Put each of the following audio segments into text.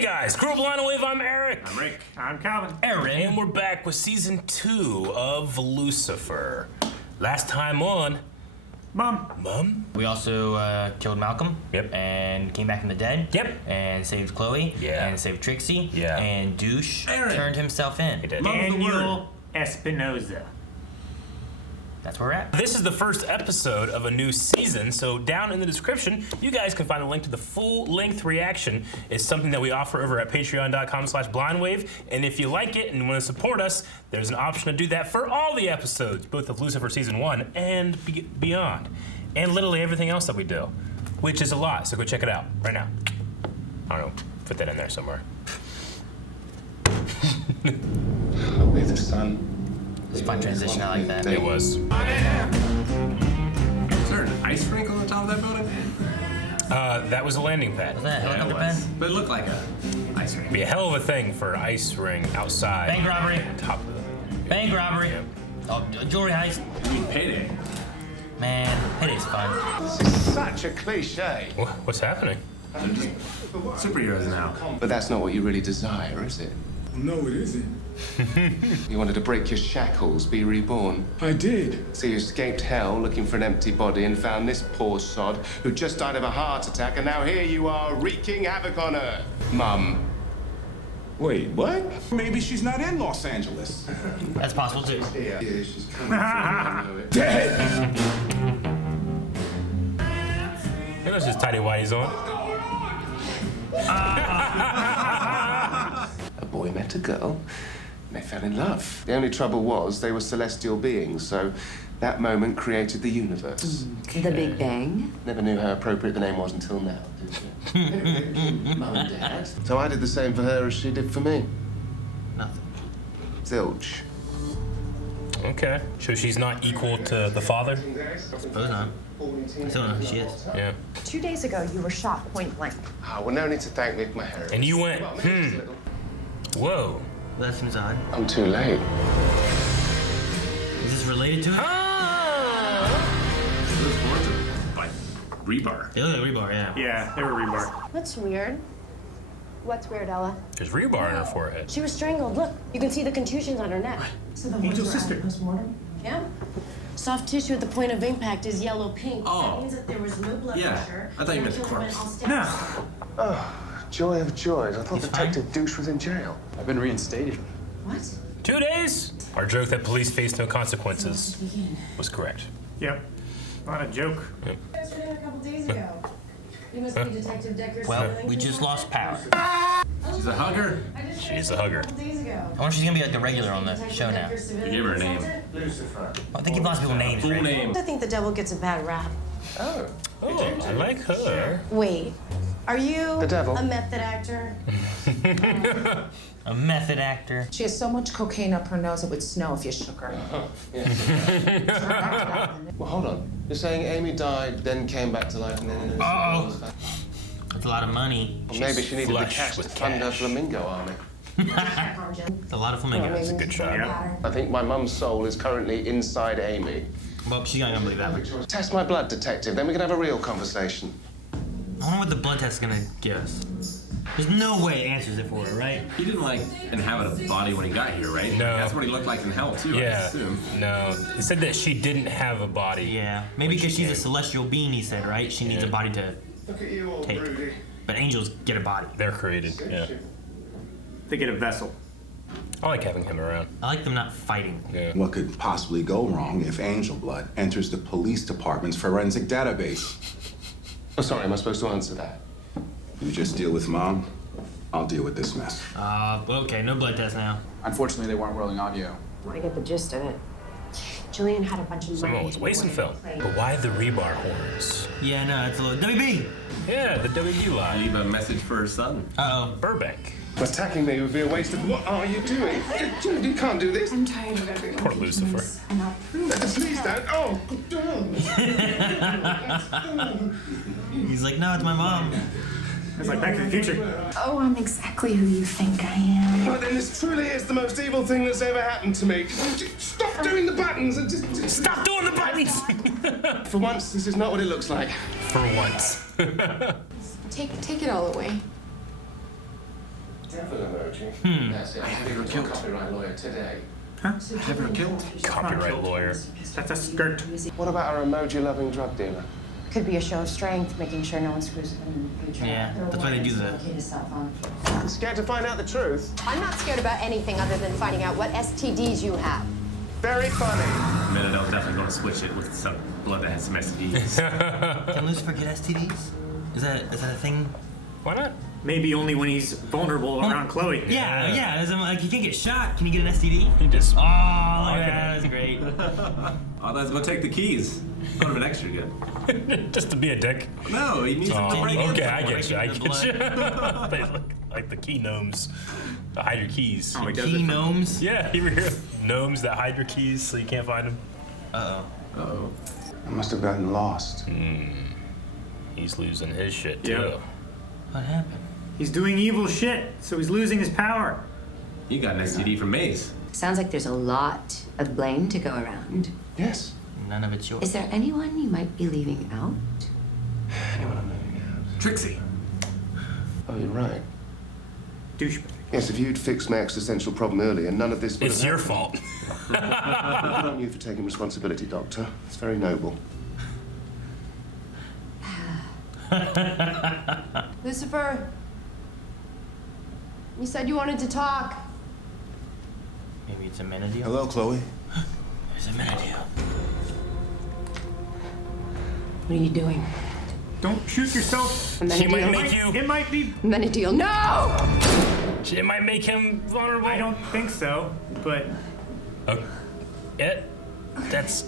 Hey guys, Crew Blind Wave, I'm Eric. I'm Rick. I'm Calvin. Aaron. And we're back with season 2 of Lucifer. Last time on... Mom? We also killed Malcolm. Yep. And came back from the dead. Yep. And saved Chloe. Yeah. And saved Trixie. Yeah. And Douche Aaron. turned himself in. He did. Daniel Espinosa. That's where we're at. This is the first episode of a new season, so down in the description, you guys can find a link to the full-length reaction. It's something that we offer over at patreon.com/blindwave, and if you like it and want to support us, there's an option to do that for all the episodes, both of Lucifer Season 1 and beyond, and literally everything else that we do, which is a lot, so go check it out right now. I don't know, put that in there somewhere. With the sun. It's a fun transition, I like that. It was. Is there an ice rink on the top of that building? That was a landing pad. Was that a Yeah, helicopter it was. pad? But it looked like a ice rink. Be a hell of a thing for an ice ring outside. Bank robbery. Top of the... Bank robbery. Yep. Oh, jewelry heist. You mean payday? Man, it is fun. This is such a cliche. What's happening? They're just superheroes now. But that's not what you really desire, is it? No, it isn't. You wanted to break your shackles, be reborn. I did. So you escaped hell looking for an empty body and found this poor sod who just died of a heart attack, and now here you are wreaking havoc on Earth. Mum. Wait, what? Maybe she's not in Los Angeles. That's possible too. Yeah, she's coming. I know it. Dead! It was just tidy whities on. A boy met a girl, and they fell in love. The only trouble was they were celestial beings, so that moment created the universe. The Big Bang? Never knew how appropriate the name was until now, did you? Mum and Dad. So I did the same for her as she did for me. Nothing. Zilch. Okay. So she's not equal to the father? Suppose not. I still don't know who she is. Yeah. 2 days ago, you were shot point blank. Ah, well, no need to thank me for my heritage. And you went, Well, maybe just a little. Whoa. That seems odd. I'm too late. Is this related to it? Those boards are like rebar. They look like rebar, yeah. Yeah, they were rebar. That's weird. What's weird, Ella? There's rebar in her forehead. She was strangled. Look, you can see the contusions on her neck. So the Angel's sister. Postmortem? Yeah. Soft tissue at the point of impact is yellow-pink. Oh. That means that there was no blood Yeah. pressure. I thought you meant the Until it went corpse. all No. steps. Oh, joy of joys. I thought He's Detective Douche was in jail. I've been reinstated. What? 2 days? Our joke that police face no consequences was correct. Yep. Not a joke. You guys were here a couple days ago. You must be Detective Decker's Well, sibling we from just lost power. She's a hugger. I just She's a hugger. a couple days ago. I wonder if she's gonna be like the regular on the show now. You gave her a name. I think you've lost people names, Full right? name. I think the devil gets a bad rap. Oh. Oh, I like her. Wait, are you The devil. a method actor? A method actor. She has so much cocaine up her nose it would snow if you shook her. Well, hold on. You're saying Amy died, then came back to life, and then... Uh-oh. That's a lot of money. Well, maybe she needed the flush cash to with fund her cash. flamingo army. That's a lot of flamingos. That's a good shot. Yeah. I think my mum's soul is currently inside Amy. Well, she's not gonna believe that one. Test my blood, detective, then we can have a real conversation. I wonder what the blood test is gonna give us. There's no way it answers it for her, right? He didn't like inhabit a body when he got here, right? No. That's what he looked like in hell too, I Yeah. assume. No. It said that she didn't have a body. Yeah. Maybe because she's a came. celestial being, he said, right? She needs a body to Look at you all, take. Rudy. But angels get a body. They're created. Yeah. They get a vessel. I like having him around. I like them not fighting. Yeah. What could possibly go wrong if angel blood enters the police department's forensic database? Oh, sorry, am I supposed to answer that? You just deal with Mom, I'll deal with this mess. Okay, no blood test now. Unfortunately, they weren't rolling audio. I get the gist of it. Jillian had a bunch of money. Someone was wasting film. But why the rebar horns? Yeah, no, it's a little. WB! Yeah, the WB line. Leave a message for her son. Uh-oh. Burbank. Attacking me would be a waste of... What are you doing? You can't do this. I'm tired of everyone. Poor Lucifer. And I'll prove it. Please don't. Oh, He's like, no, it's my mom. It's like Back to the Future. Oh, I'm exactly who you think I am. But then this truly is the most evil thing that's ever happened to me. Stop doing the buttons and just Stop doing the buttons! For once, this is not what it looks like. For once. Take it all away. Devil emoji. That's it. I'll be a copyright lawyer today. Never killed. Copyright lawyer. That's a skirt. What about our emoji-loving drug dealer? Could be a show of strength, making sure no one screws up in the future. Yeah, that's why they do that. Scared to find out the truth? I'm not scared about anything other than finding out what STDs you have. Very funny. Marietta definitely going to switch it with some blood that has some STDs. Can Lucifer get STDs? Is that a thing? Why not? Maybe only when he's vulnerable around Chloe. Yeah. Is it, like, you can get shot. Can you get an STD? He just. Oh, look at that. That's great. Oh, let's go take the keys. That would have been extra good. Just to be a dick. No, he needs to break in. Okay, I break get you. I into get you. They look like the key gnomes that hide your keys. Oh, he does Key it. gnomes? Yeah, you ever hear of gnomes that hide your keys so you can't find them? Uh-oh. Uh-oh. I must have gotten lost. He's losing his shit too. Yeah. What happened? He's doing evil shit, so he's losing his power. You got an STD from Maze. Sounds like there's a lot of blame to go around. Yes. None of it's yours. Is there anyone you might be leaving out? Anyone I'm leaving out? Trixie. Oh, you're right. Douchebag. Yes, if you'd fixed my existential problem earlier, none of this would It's have your fault. happened. Good on you for taking responsibility, Doctor. It's very noble. Lucifer, you said you wanted to talk. Maybe it's a Menadil? Hello, Chloe. There's a Menadil. What are you doing? Don't shoot yourself. She might Menadil. make you. It might be. Menadil, no! It might make him vulnerable. I don't think so, but That's.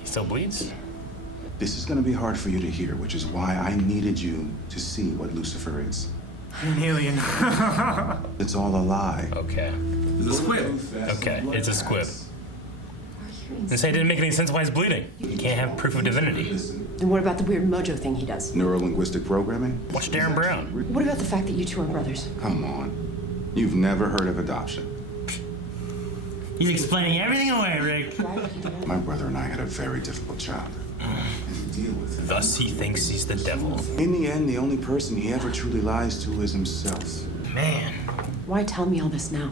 He still bleeds. This is gonna be hard for you to hear, which is why I needed you to see what Lucifer is. I'm an alien. It's all a lie. Okay. It's a squib. Okay, it's a squib. They say it didn't make any sense why he's bleeding. You can't have proof of divinity. And what about the weird mojo thing he does? Neuro-linguistic programming? Watch Darren Brown. What about the fact that you two are brothers? Come on. You've never heard of adoption. He's explaining everything away, Rick. My brother and I had a very difficult childhood. And to deal with it. Thus he thinks he's the devil. In the end, the only person he ever truly lies to is himself. Man. Why tell me all this now?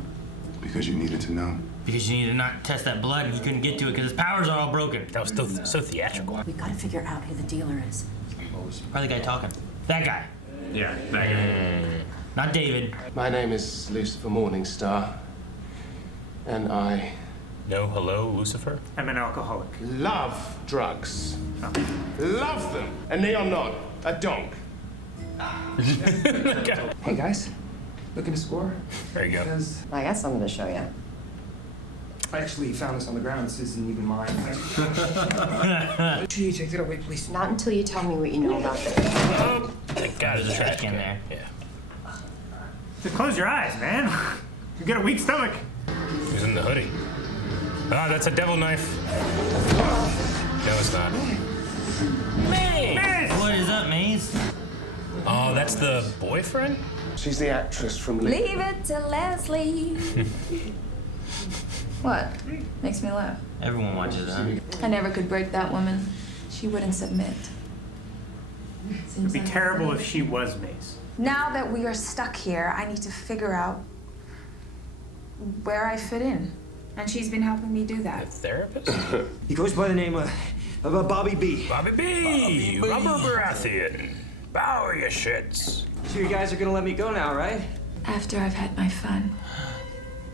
Because you needed to know. Because you need to not test that blood and he couldn't get to it because his powers are all broken. That was still so theatrical. We gotta figure out who the dealer is. Probably the guy talking. That guy. Yeah, that guy. Not David. My name is Lucifer Morningstar, and I No, hello, Lucifer? I'm an alcoholic. love drugs. Love them. A neon nod. A donk. Hey guys, looking to score? There you go. Because I got something to show you. I actually found this on the ground. This isn't even mine. Gee, take it away, please. Not until you tell me what you know about it. Oh, thank God there's a trash can there. Yeah. Just close your eyes, man. You got a weak stomach. He's in the hoodie. Ah, that's a devil knife. No, it's not. Maze! What is up, Maze? Oh, that's the boyfriend? She's the actress from Leave it to Leslie. What? Makes me laugh. Everyone watches that. I never could break that woman. She wouldn't submit. It'd be terrible if she was Maze. Now that we are stuck here, I need to figure out where I fit in. And she's been helping me do A that. therapist? He goes by the name of Bobby B. Bobby B! Rubber Baratheon. Bow your shits. So you guys are gonna let me go now, right? After I've had my fun.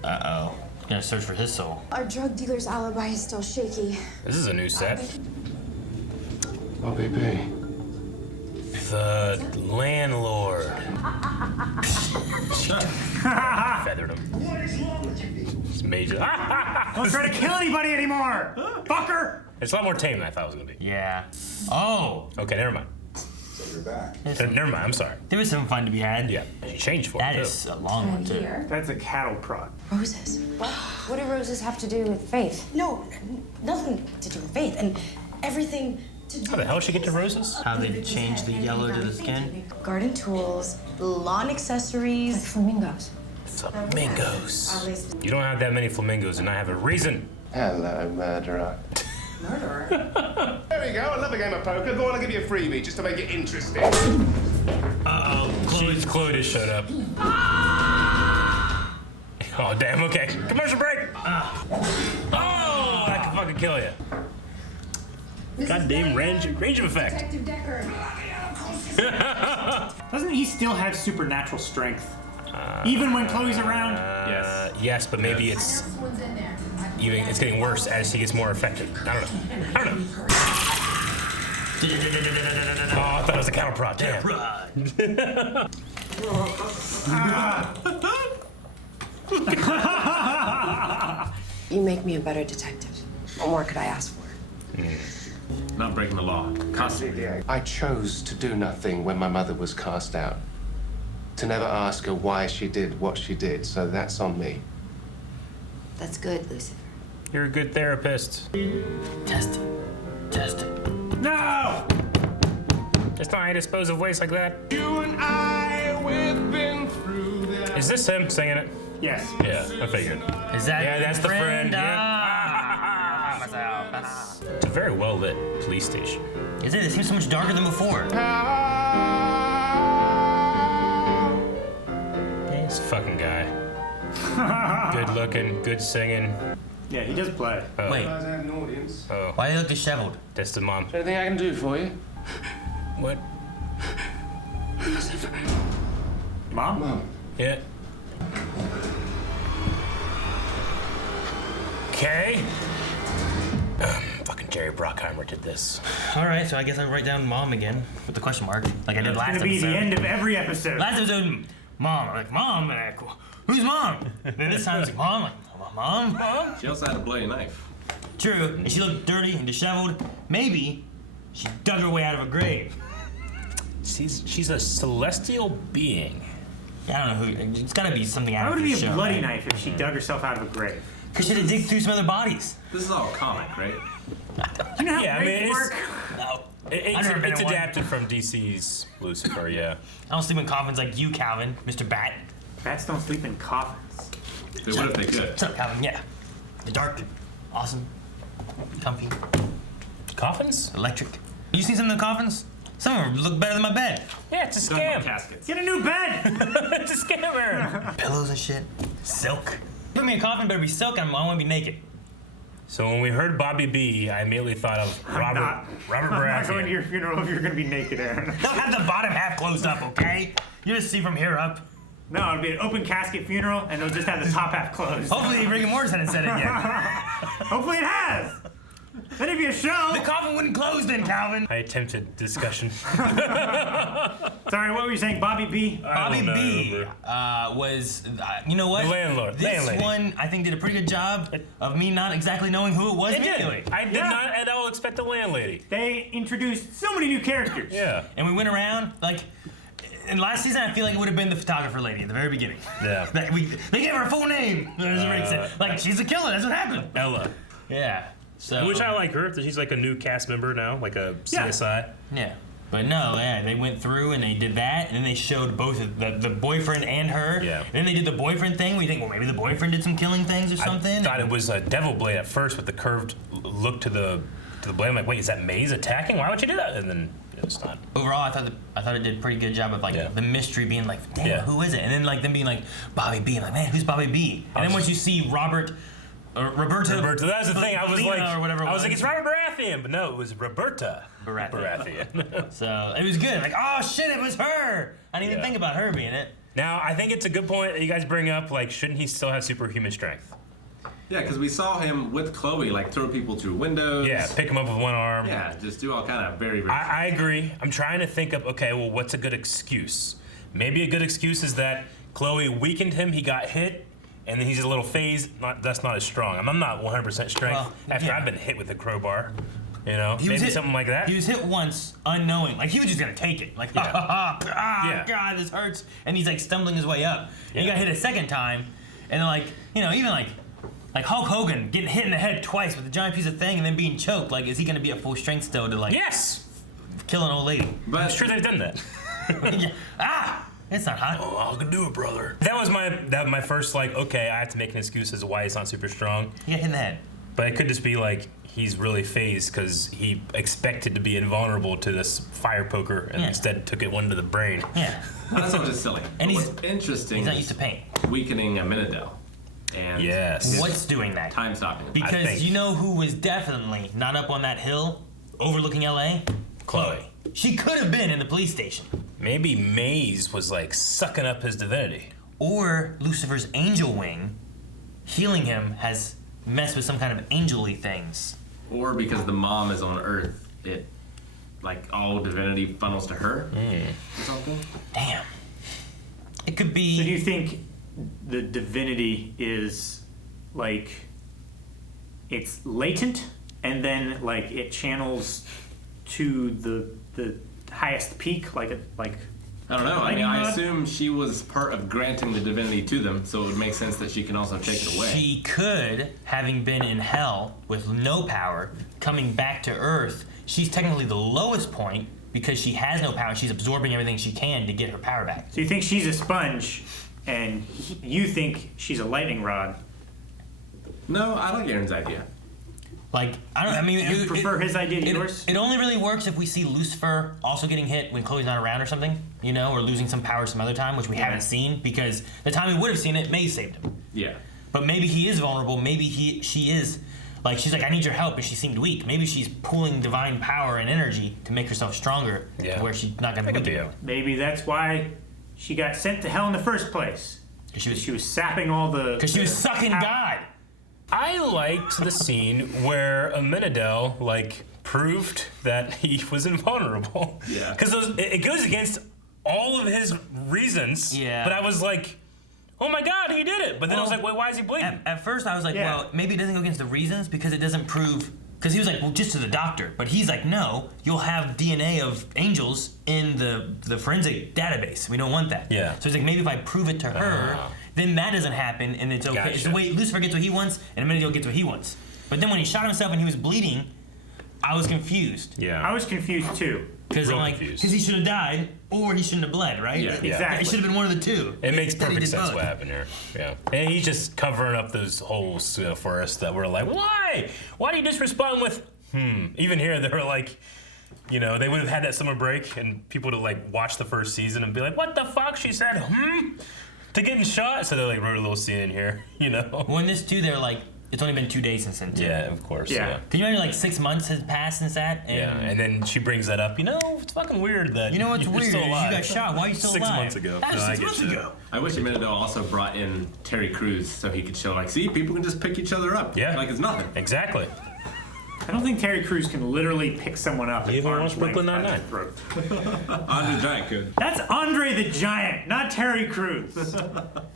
Uh-oh. Gonna search for his soul. Our drug dealer's alibi is still shaky. This is a new set. Bobby B. The landlord. Feathered him. What is wrong with you? It's major. Don't try to kill anybody anymore, fucker! It's a lot more tame than I thought it was gonna be. Yeah. Oh! Okay, never mind. So you're back. Never mind, I'm sorry. There was some fun to be had. Yeah, she changed for That it, is a long one, too. Here. That's a cattle prod. Roses. What do roses have to do with faith? No, nothing to do with faith, and everything to do How the hell did she get to roses? How they change the yellow to the skin. garden tools, lawn accessories. Flamingos. Flamingos. You don't have that many flamingos, and I have a reason. Hello, murderer. Murderer. There we go. I love a game of poker. Go on, I'll give you a freebie just to make it interesting. Uh-oh. Chloe just showed up. Oh, damn, okay. Commercial break! Oh, that can fucking kill you. Goddamn range of effect. Doesn't he still have supernatural strength? Even when Chloe's around? Yes, but maybe it's getting worse as he gets more affected. I don't know. Oh, I thought it was a counter prop. Damn. You make me a better detective. What more could I ask for? Not breaking the law. Constantly. I chose to do nothing when my mother was cast out. To never ask her why she did what she did, so that's on me. That's good, Lucifer. You're a good therapist. Test it. No! Just not how you dispose of waste like that. You and I, we've been through that. Is this him singing it? Yes. Yeah, I figured. Is that? Yeah, that's the friend. Yeah. It's a very well lit police station. Is it? It seems so much darker than before. This fucking guy. Good looking, good singing. Yeah, he does play. Wait. I have an audience. Oh, Why do you look disheveled? that's the mom. Anything I can do for you? What? Mom? Yeah. Okay. Fucking Jerry Bruckheimer did this. All right, so I guess I write down mom again with the question mark, like I did last It's gonna be episode. the end of every episode. Last episode, mom. I'm like, mom. And I go, who's mom? And then this time it's like, mom. Like, mom. She also had a bloody knife. True, and she looked dirty and disheveled. Maybe she dug her way out of a grave. She's a celestial being. I don't know who. It's gotta be something out Why of would it the be show. a bloody right? knife if she dug herself out of a grave? Cause she had to dig through some other bodies. This is all comic, right? You know how Yeah, I mean, graves work? No. It's never been in one. adapted from DC's Lucifer, yeah. I don't sleep in coffins like you, Calvin, Mr. Bat. Bats don't sleep in coffins. They would if they could. What's up, Calvin? Yeah. The dark, awesome, comfy, Coffins? electric. You seen some of the coffins? Some of them look better than my bed. Yeah, it's a Talking about scam. caskets. Get a new bed! It's a scammer. Pillows and shit. Silk. Put me in a coffin, better be silk, and I want to be naked. So when we heard Bobby B, I immediately thought of Robert I'm not going to Baratheon. your funeral if you're going to be naked, Aaron. Don't have the bottom half closed up, okay? You just see from here up. No, it'll be an open casket funeral, and they'll just have the top half closed. Hopefully, Rick and Morris hadn't said it yet. Hopefully it has. Then it'd be a show. The coffin wouldn't close then, Calvin. I attempted discussion. Sorry, what were you saying, Bobby B? Bobby don't B was, you know what? The landlord. This Landlady. one, I think, did a pretty good job of me not exactly knowing who it was. It did. immediately. I did not at all expect the landlady. They introduced so many new characters. Yeah. And we went around, like, in last season, I feel like it would have been the photographer lady at the very beginning. Yeah. They gave her a full name. As Rick said. Like, she's a killer. That's what happened. Ella. Yeah. So. Which I like her. She's like a new cast member now, like a CSI. Yeah. But no, yeah, they went through and they did that, and then they showed both of the boyfriend and her. Yeah. And then they did the boyfriend thing. We think, well, maybe the boyfriend did some killing things or something. I thought it was a devil blade at first with the curved look to the blade. I'm like, wait, is that Maze attacking? Why would you do that? And then it's not. Overall, I thought it did a pretty good job of like the mystery being like, damn, who is it? And then like them being like Bobby B. I'm like, man, who's Bobby B? And then once you see Roberto. Roberto. That's the thing. I was like, or whatever. I was like, it's Robert Baratheon, but no, it was Roberta Baratheon. So it was good. Like, oh shit, it was her. I didn't even think about her being it. Now, I think it's a good point that you guys bring up. Like, shouldn't he still have superhuman strength? Yeah, because we saw him with Chloe, like throw people through windows. Yeah, pick him up with one arm. Yeah, just do all kind of very. I agree. I'm trying to think of, okay, well, what's a good excuse? Maybe a good excuse is that Chloe weakened him, he got hit, and then he's a little phased. That's not as strong. I'm not 100% strength after I've been hit with a crowbar. You know, maybe something like that. He was hit once, unknowing. Like, he was just gonna take it. Like, God, this hurts. And he's like stumbling his way up. And he got hit a second time, and then like, you know, even like Hulk Hogan getting hit in the head twice with a giant piece of thing and then being choked. Like, is he gonna be at full strength still to like kill an old lady? But I'm sure they've done that. It's not hot. Oh, I can do it, brother. That was my first like, okay, I have to make an excuse as to why he's not super strong. He got hit in the head. But it could just be like he's really phased because he expected to be invulnerable to this fire poker and instead took it one to the brain. Yeah. That's all just silly. And what's interesting. He's not used to pain. Weakening a Minadel. And Yes. What's doing that? time stopping. Because you know who was definitely not up on that hill overlooking LA? Chloe. She could have been in the police station. Maybe Maze was like sucking up his divinity. Or Lucifer's angel wing, healing him, has messed with some kind of angel-y things. Or because the mom is on Earth, it like all divinity funnels to her or something. Damn. It could be. So do you think the divinity is like it's latent and then like it channels to the highest peak like I don't know. I mean, I assume she was part of granting the divinity to them, so it would make sense that she can also take it away. She could, having been in hell with no power, coming back to Earth, she's technically the lowest point because she has no power. She's absorbing everything she can to get her power back. So you think she's a sponge and you think she's a lightning rod? No, I like Aaron's idea. Like, I mean, you prefer his idea to yours? It only really works if we see Lucifer also getting hit when Chloe's not around or something, you know, or losing some power some other time, which we haven't seen, because the time we would have seen it, Maze saved him. Yeah. But maybe he is vulnerable. Maybe she is, like, she's like, I need your help, and she seemed weak. Maybe she's pooling divine power and energy to make herself stronger, to where she's not gonna be weak anymore. Maybe that's why she got sent to hell in the first place. She was sapping all the. Because she was sucking God. I liked the scene where Amenadel like proved that he was invulnerable. Yeah. Because it goes against all of his reasons. Yeah. But I was like, oh my God, he did it. But then I was like, wait, why is he bleeding? At first I was like, well, maybe it doesn't go against the reasons because it doesn't prove. Because he was like, well, just to the doctor. But he's like, no, you'll have DNA of angels in the forensic database. We don't want that. Yeah. So he's like, maybe if I prove it to her, then that doesn't happen, and it's okay. Gotcha. It's the way Lucifer gets what he wants, and Amenadiel gets what he wants. But then when he shot himself and he was bleeding, I was confused. Yeah. I was confused too. Because I'm like, because he should have died, or he shouldn't have bled, right? Yeah. Exactly. It should have been one of the two. It makes Instead, he perfect did sense both. what happened here. Yeah. And he's just covering up those holes for us that we're like, why? Why do you just respond with, Even here, they were like, you know, they would have had that summer break and people would have like watched the first season and be like, what the fuck? She said, to getting shot. So they like wrote a little scene in here, you know? Well, in this too, they're like, it's only been 2 days since then too. Yeah, of course. Yeah. Can you imagine like 6 months has passed since that? And then she brings that up. You know, it's fucking weird that You know what's you're weird? still You alive. got shot. Why are you still 6 alive? months ago. That was No, I 6 get months you. ago. I wish Amenadel also brought in Terry Crews so he could show like, see, people can just pick each other up. Yeah. Like it's nothing. Exactly. I don't think Terry Crews can literally pick someone up. You ever watched Brooklyn Nine-Nine? Andre the Giant could. That's Andre the Giant, not Terry Crews.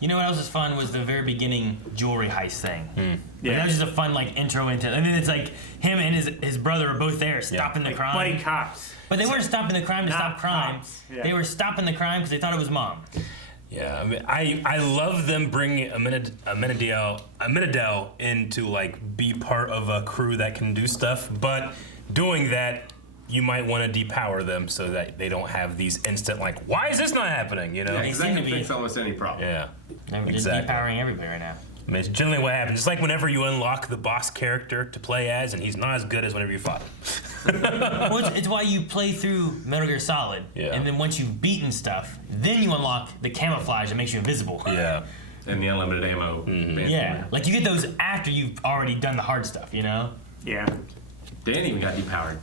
You know what else was fun was the very beginning jewelry heist thing. Yeah. That was just a fun like intro into. And then it's like him and his brother are both there stopping the crime. Buddy cops. But they weren't stopping the crime to Not stop crime. cops. Yeah. They were stopping the crime because they thought it was mom. Yeah, I mean, I love them bringing Amenadel in to like be part of a crew that can do stuff, but doing that, you might want to depower them so that they don't have these instant like, why is this not happening? You know, Yeah, because that can fix almost any problem. Yeah, They're just exactly. depowering everybody right now. I mean, it's generally what happens. It's like whenever you unlock the boss character to play as, and he's not as good as whenever you fought him. Well, it's why you play through Metal Gear Solid, and then once you've beaten stuff, then you unlock the camouflage that makes you invisible. Yeah. And the unlimited ammo. Yeah, like you get those after you've already done the hard stuff, you know? Yeah. Dan even got depowered.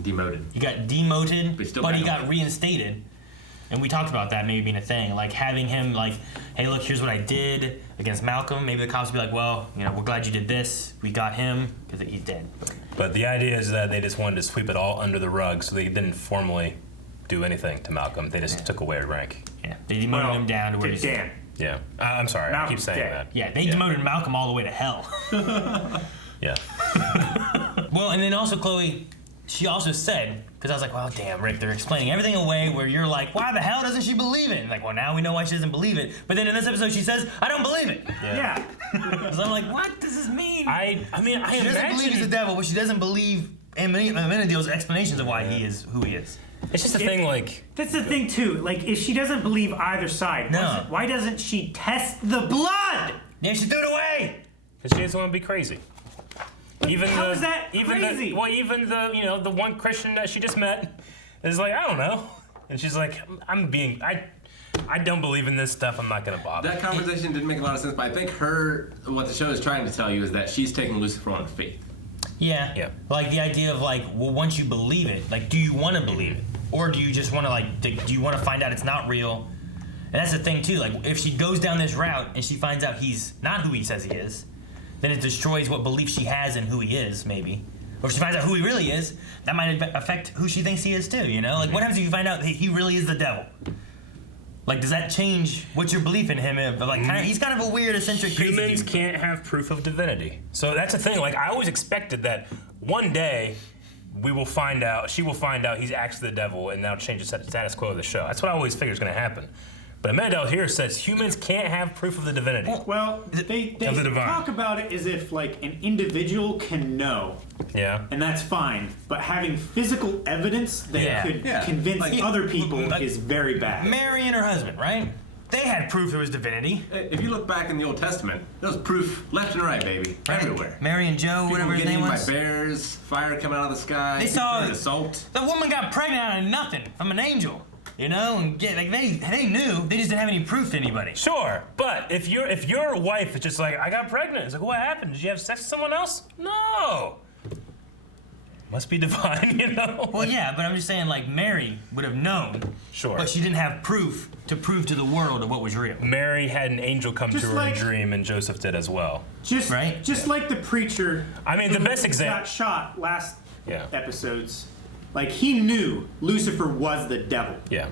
Demoted. He got demoted, but he got got reinstated. And we talked about that maybe being a thing, like having him like, hey, look, here's what I did against Malcolm. Maybe the cops would be like, well, you know, we're glad you did this. We got him because he's dead. But the idea is that they just wanted to sweep it all under the rug, so they didn't formally do anything to Malcolm. They just took away a rank. Yeah, they demoted him down to where he's Dan. Yeah, I'm sorry, I keep Malcolm's saying dead. that. Yeah, they demoted Malcolm all the way to hell. Yeah. Well, and then also Chloe, she also said, because I was like, well, damn, Rick, they're explaining everything away where you're like, why the hell doesn't she believe it? And like, well, now we know why she doesn't believe it. But then in this episode, she says, I don't believe it. Yeah. So I'm like, what does this mean? I mean, she doesn't believe he's the devil, but she doesn't believe Amenadiel's explanations of why he is who he is. It's just a thing, like... That's the thing, too. Like, if she doesn't believe either side, why doesn't she test the blood? Yeah, she threw it away. Because she doesn't want to be crazy. Even How the, is that even crazy? even the, you know, the one Christian that she just met is like, I don't know. And she's like, I don't believe in this stuff. I'm not gonna bother. That conversation didn't make a lot of sense, but I think what the show is trying to tell you is that she's taking Lucifer on faith. Yeah. Like the idea of like, well, once you believe it, like, do you want to believe it, or do you just want to do you want to find out it's not real? And that's the thing too. Like, if she goes down this route and she finds out he's not who he says he is, then it destroys what belief she has in who he is, maybe. Or if she finds out who he really is, that might affect who she thinks he is too. You know, like what happens if you find out that he really is the devil? Like, does that change what your belief in him is? But like, he's kind of a weird, eccentric, crazy dude. Humans can't have proof of divinity. So that's the thing. Like, I always expected that one day she will find out he's actually the devil, and that'll change the status quo of the show. That's what I always figured is going to happen. But Amanda here says humans can't have proof of the divinity. Well, they talk about it as if like an individual can know. Yeah. And that's fine. But having physical evidence that could convince other people is very bad. Mary and her husband, right? They had proof there was divinity. If you look back in the Old Testament, there was proof left and right, baby. Right. Everywhere. Mary and Joe, whatever his name was. By bears, fire coming out of the sky. They saw assault. The woman got pregnant out of nothing from an angel. You know, and they knew, they just didn't have any proof to anybody. Sure, but if your wife is just like, I got pregnant, it's like, what happened? Did you have sex with someone else? No. Must be divine, you know? Well, yeah, but I'm just saying, like, Mary would have known. Sure. But she didn't have proof to prove to the world of what was real. Mary had an angel come to her in a dream, and Joseph did as well. Just like the preacher. I mean, the best example. Got shot last episodes. Like, he knew Lucifer was the devil. Yeah.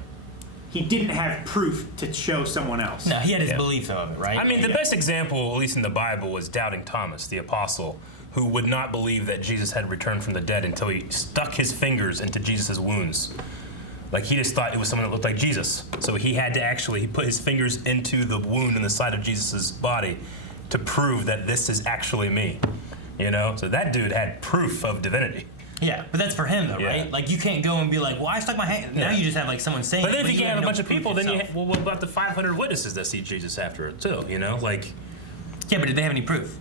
He didn't have proof to show someone else. No, he had his belief of it, right? I mean, the best example, at least in the Bible, was doubting Thomas, the apostle, who would not believe that Jesus had returned from the dead until he stuck his fingers into Jesus' wounds. Like, he just thought it was someone that looked like Jesus. So he had to he put his fingers into the wound in the side of Jesus' body to prove that this is actually me. You know? So that dude had proof of divinity. Yeah, but that's for him though, right? Like, you can't go and be like, well, I stuck my hand. Now you just have like someone saying. But then if you can't have a bunch of people, then what about the 500 witnesses that see Jesus after it too? You know, like. Yeah, but did they have any proof?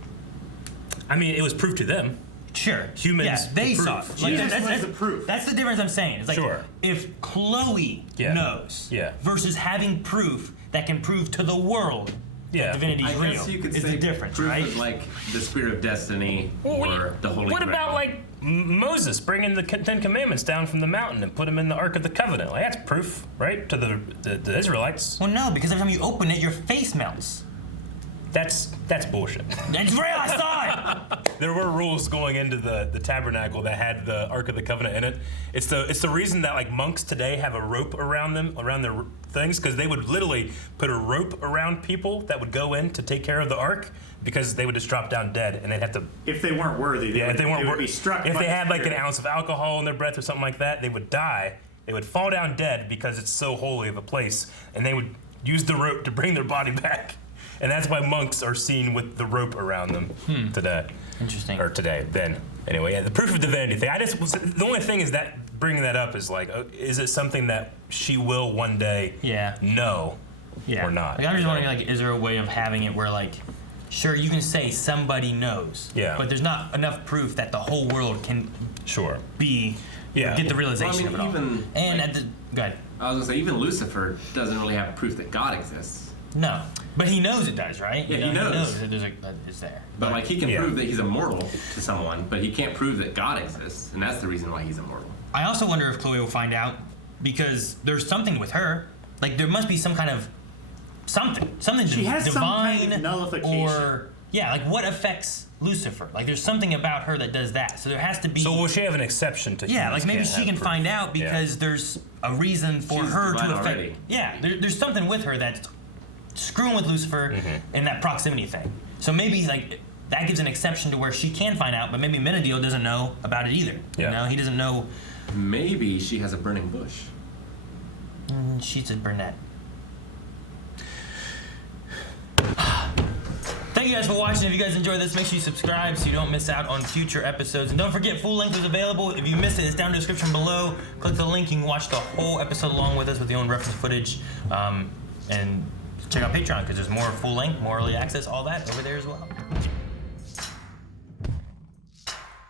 I mean, it was proof to them. Sure. Humans. Yeah, they saw it. Like, that's the proof. That's the difference I'm saying. It's like, if Chloe knows versus having proof that can prove to the world that divinity is real. I guess you could say the difference, proof right? is like the spirit of destiny or the Holy Grail. What about like Moses bringing the Ten Commandments down from the mountain and put them in the Ark of the Covenant? Like, that's proof, right, to the Israelites. Well, no, because every time you open it, your face melts. That's bullshit. It's real. I saw it. There were rules going into the tabernacle that had the Ark of the Covenant in it. It's the reason that like monks today have a rope around their things, because they would literally put a rope around people that would go in to take care of the Ark, because they would just drop down dead, and they'd have to. If they weren't worthy, they would be struck. If they had like an ounce of alcohol in their breath or something like that, they would die. They would fall down dead because it's so holy of a place, and they would use the rope to bring their body back. And that's why monks are seen with the rope around them today. Interesting. Or today, then. Anyway, the proof of divinity thing. The only thing is that bringing that up is like, is it something that she will one day know or not? Like, I'm just wondering, like, is there a way of having it where, like, sure, you can say somebody knows, but there's not enough proof that the whole world can get the realization of it all. Go ahead. I was gonna say, even Lucifer doesn't really have proof that God exists. No, but he knows it does, right? Yeah, he knows that it's there. But like, he can prove that he's immortal to someone, but he can't prove that God exists, and that's the reason why he's immortal. I also wonder if Chloe will find out, because there's something with her. Like, there must be some kind of something she has divine, some kind of nullification. or like what affects Lucifer? Like, there's something about her that does that. So there has to be. So will she have an exception to? Yeah, like maybe she can find out because there's a reason for her to affect. Already. Yeah, there's something with her that's screwing with Lucifer in that proximity thing. So maybe like that gives an exception to where she can find out, but maybe Menadiel doesn't know about it either. You know, he doesn't know. Maybe she has a burning bush. She's a brunette. Thank you guys for watching. If you guys enjoyed this, make sure you subscribe so you don't miss out on future episodes. And don't forget, full length is available. If you missed it, it's down in the description below. Click the link. You can watch the whole episode along with us with your own reference footage. And check out Patreon, because there's more full length, more early access, all that over there as well.